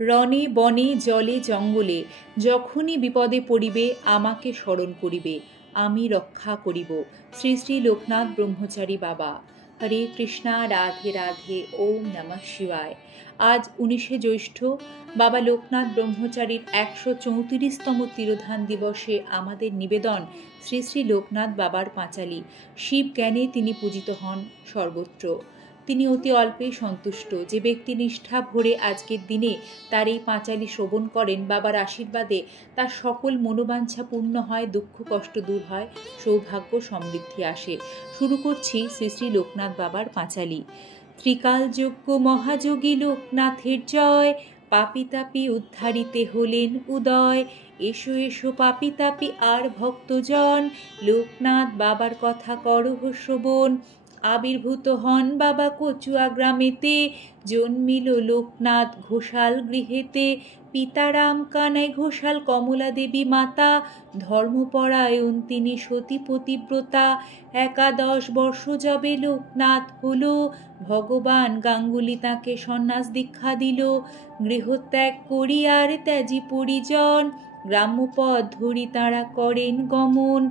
রণে বনে জলে জঙ্গলে যখনই বিপদে পড়িবে আমাকে স্মরণ করিবে, আমি রক্ষা করিব। শ্রী শ্রী লোকনাথ ব্রহ্মচারী বাবা। হরে কৃষ্ণা, রাধে রাধে, ওম নমঃ শিবায়। আজ 19শে জ্যৈষ্ঠ, বাবা লোকনাথ ব্রহ্মচারীর 134তম তিরোধান দিবসে আমাদের নিবেদন শ্রী শ্রী লোকনাথ বাবার পাঁচালী। শিব জ্ঞানে তিনি পূজিত হন সর্বত্র। তিনি অতি অল্পেই সন্তুষ্ট। যে ব্যক্তি নিষ্ঠা ভরে আজকের দিনে তার এই পাঁচালী শ্রবণ করেন, বাবার আশীর্বাদে তার সকল মনোবাঞ্ছা পূর্ণ হয়, দুঃখ কষ্ট দূর হয়, সৌভাগ্য সমৃদ্ধি আসে। শুরু করছি শ্রী শ্রী লোকনাথ বাবার পাঁচালী। ত্রিকালযোগ্য মহাযোগী লোকনাথের জয়, পাপি তাপি উদ্ধারিতে হলেন উদয়। এসো এসো পাপি তাপি আর ভক্তজন, লোকনাথ বাবার কথা করহ শ্রবণ। আবির্ভূত হন বাবা কচুয়া গ্রামেতে, জন্মিল লোকনাথ ঘোষাল গৃহেতে। পিতারাম কানাই ঘোষাল কমলা দেবী মাতা, ধর্মপরায়ণ তিনি সতী পতিব্রতা। 11 বর্ষ যবে লোকনাথ হলো, ভগবান গাঙ্গুলি তাঁকে সন্ন্যাস দীক্ষা দিল। গৃহত্যাগ করি আর ত্যাজি পরিজন, গ্রাম্যপথ ধরি তাঁরা করেন গমন।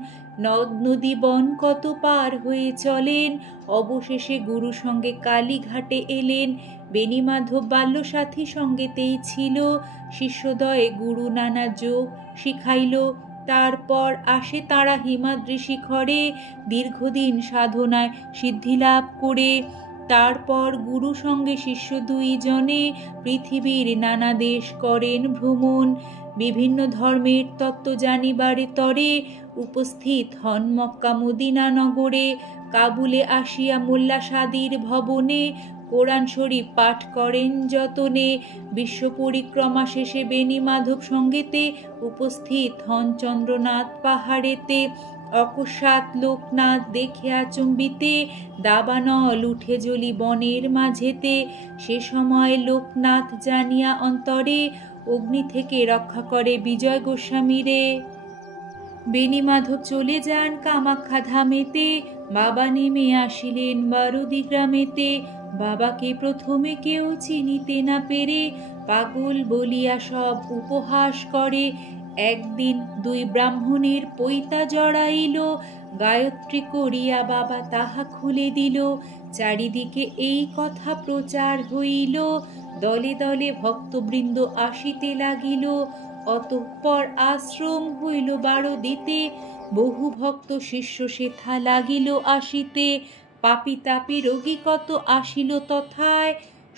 নদ নদী বন কত পার হয়ে চলেন, অবশেষে গুরু সঙ্গে কালীঘাটে এলেন। বেণীমাধব বাল্য সাথী সঙ্গেতেই ছিল, শিষ্যদয়ে গুরু নানা যোগ শিখাইল। তারপর আসে তাঁরা হিমাদ্রি শিখরে, দীর্ঘদিন সাধনায় সিদ্ধিলাভ করে। তারপর গুরু সঙ্গে শিষ্য 2 জনে, পৃথিবীর নানা দেশ করেন ভ্রমণ। বিভিন্ন ধর্মের তত্ত্ব জানিবারে তরে, উপস্থিত হন মক্কা মদিনা নগরে। কাবুলে আসিয়া মোল্লা সাদির ভবনে, কোরআন শরীফ পাঠ করেন যতনে। বিশ্ব পরিক্রমা শেষে বেণীমাধব সঙ্গেতে, উপস্থিত হন চন্দ্রনাথ পাহাড়েতে। অকস্মাৎ লোকনাথ দেখে আচম্বিতে, দাবানল উঠে জ্বলি বনের মাঝেতে। সে সময় লোকনাথ জানিয়া অন্তরে, অগ্নি থেকে রক্ষা করে বিজয় গোস্বামীরে। বেণীমাধব চলে যান কামাখ্যা ধামেতে, বাবা নেমে আসিলেন বারুদি গ্রামেতে। বাবাকে প্রথমে কেউ চিনিতে না পেরে, পাগল বলিয়া সব উপহাস করে। একদিন 2 ব্রাহ্মণের পৈতা জড়াইল, গায়ত্রী করিয়া বাবা তাহা খুলে দিল। চারিদিকে এই কথা প্রচার হইল, দলে দলে ভক্তবৃন্দ আসিতে লাগিল। অতঃপর আশ্রম হইল বারুদিতে, বহু ভক্ত শিষ্য সেথা লাগিল আসিতে। পাপি তাপি রোগী কত আসিল তথায়,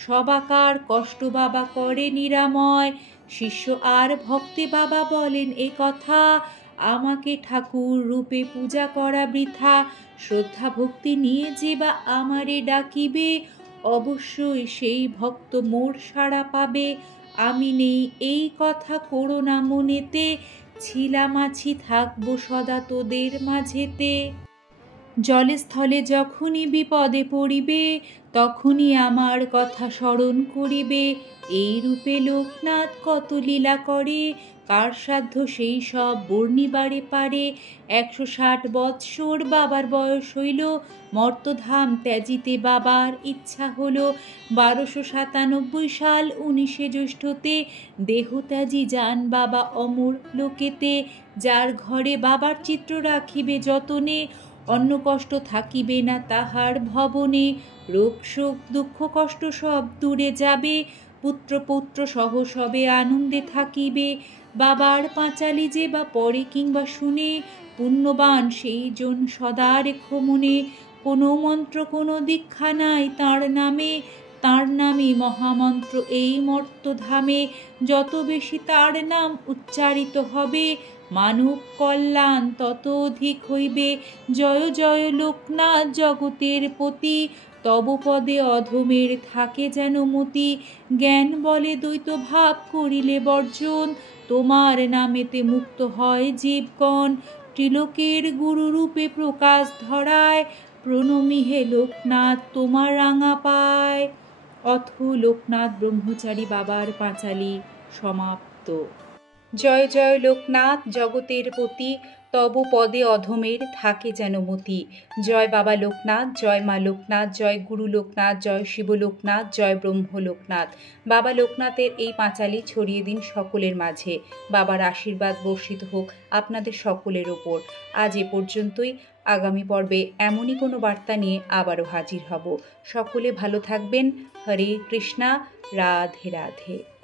সবাকার কষ্ট বাবা করে নিরাময়। শিষ্য আর ভক্তে বাবা বলেন এ কথা, আমাকে ঠাকুর রূপে পূজা করা বৃথা। শ্রদ্ধা ভক্তি নিয়ে যে বা আমারে ডাকিবে, অবশ্যই সেই ভক্ত মোর সাড়া পাবে। আমি নেই এই কথা করো না মনেতে, ছিলাম আছি থাকবো সদা তোদের মাঝেতে। জলে স্থলে যখনই বিপদে পড়িবে, তখনই আমার কথা স্মরণ করিবে। এই রূপে লোকনাথ কত লীলা করে, কার সাধ্য সেই সব বর্ণিবারে পারে। 160 বৎসর বাবার বয়স হইল, মর্তধাম ত্যাজিতে বাবার ইচ্ছা হলো। 1297 সাল 19শে জ্যৈষ্ঠতে, দেহত্যাজি যান বাবা অমর লোকেতে। যার ঘরে বাবার চিত্র রাখিবে যতনে, অন্য কষ্ট থাকিবে না তাহার ভবনে। রোগ শোক দুঃখ কষ্ট সব দূরে যাবে, পুত্র পৌত্র সহ সবে আনন্দে থাকিবে। বাবার পাঁচালী যে বা পড়ে কিংবা শুনে, পুণ্যবান সেই জন সদা রেখো মনে। কোনো মন্ত্র কোনো দীক্ষা নাই তাঁর নামে, তাঁর নামই মহামন্ত্র এই মর্তধামে। যত বেশি তাঁর নাম উচ্চারিত হবে, মানব কল্যাণ তত অধিক হইবে। জয় জয় লোকনাথ জগতের পতি, তব পদে অধমের থাকে যেন মতি। জ্ঞান বলে দ্বৈত ভাব করিলে বর্জন, তোমার নামেতে মুক্ত হয় জীবগণ। ত্রিলোকের গুরু রূপে প্রকাশ ধরায়, প্রণমী হে লোকনাথ তোমার রাঙা পায়। অথ লোকনাথ ব্রহ্মচারী বাবার পাঁচালী সমাপ্ত। জয় জয় লোকনাথ জগতের পতি, তব পদে অধমের থাকে যেন মতি। জয় বাবা লোকনাথ, জয় মা লোকনাথ, জয় গুরু লোকনাথ, জয় শিব লোকনাথ, জয় ব্রহ্ম লোকনাথ। বাবা লোকনাথের এই পাঁচালি ছড়িয়ে দিন সকলের মাঝে। বাবার আশীর্বাদ বর্ষিত হোক আপনাদের সকলের ওপর। আজ এ পর্যন্তই। আগামী পর্বে এমনই কোনো বার্তা নিয়ে আবারও হাজির হব। সকলে ভালো থাকবেন। হরে কৃষ্ণা, রাধে রাধে।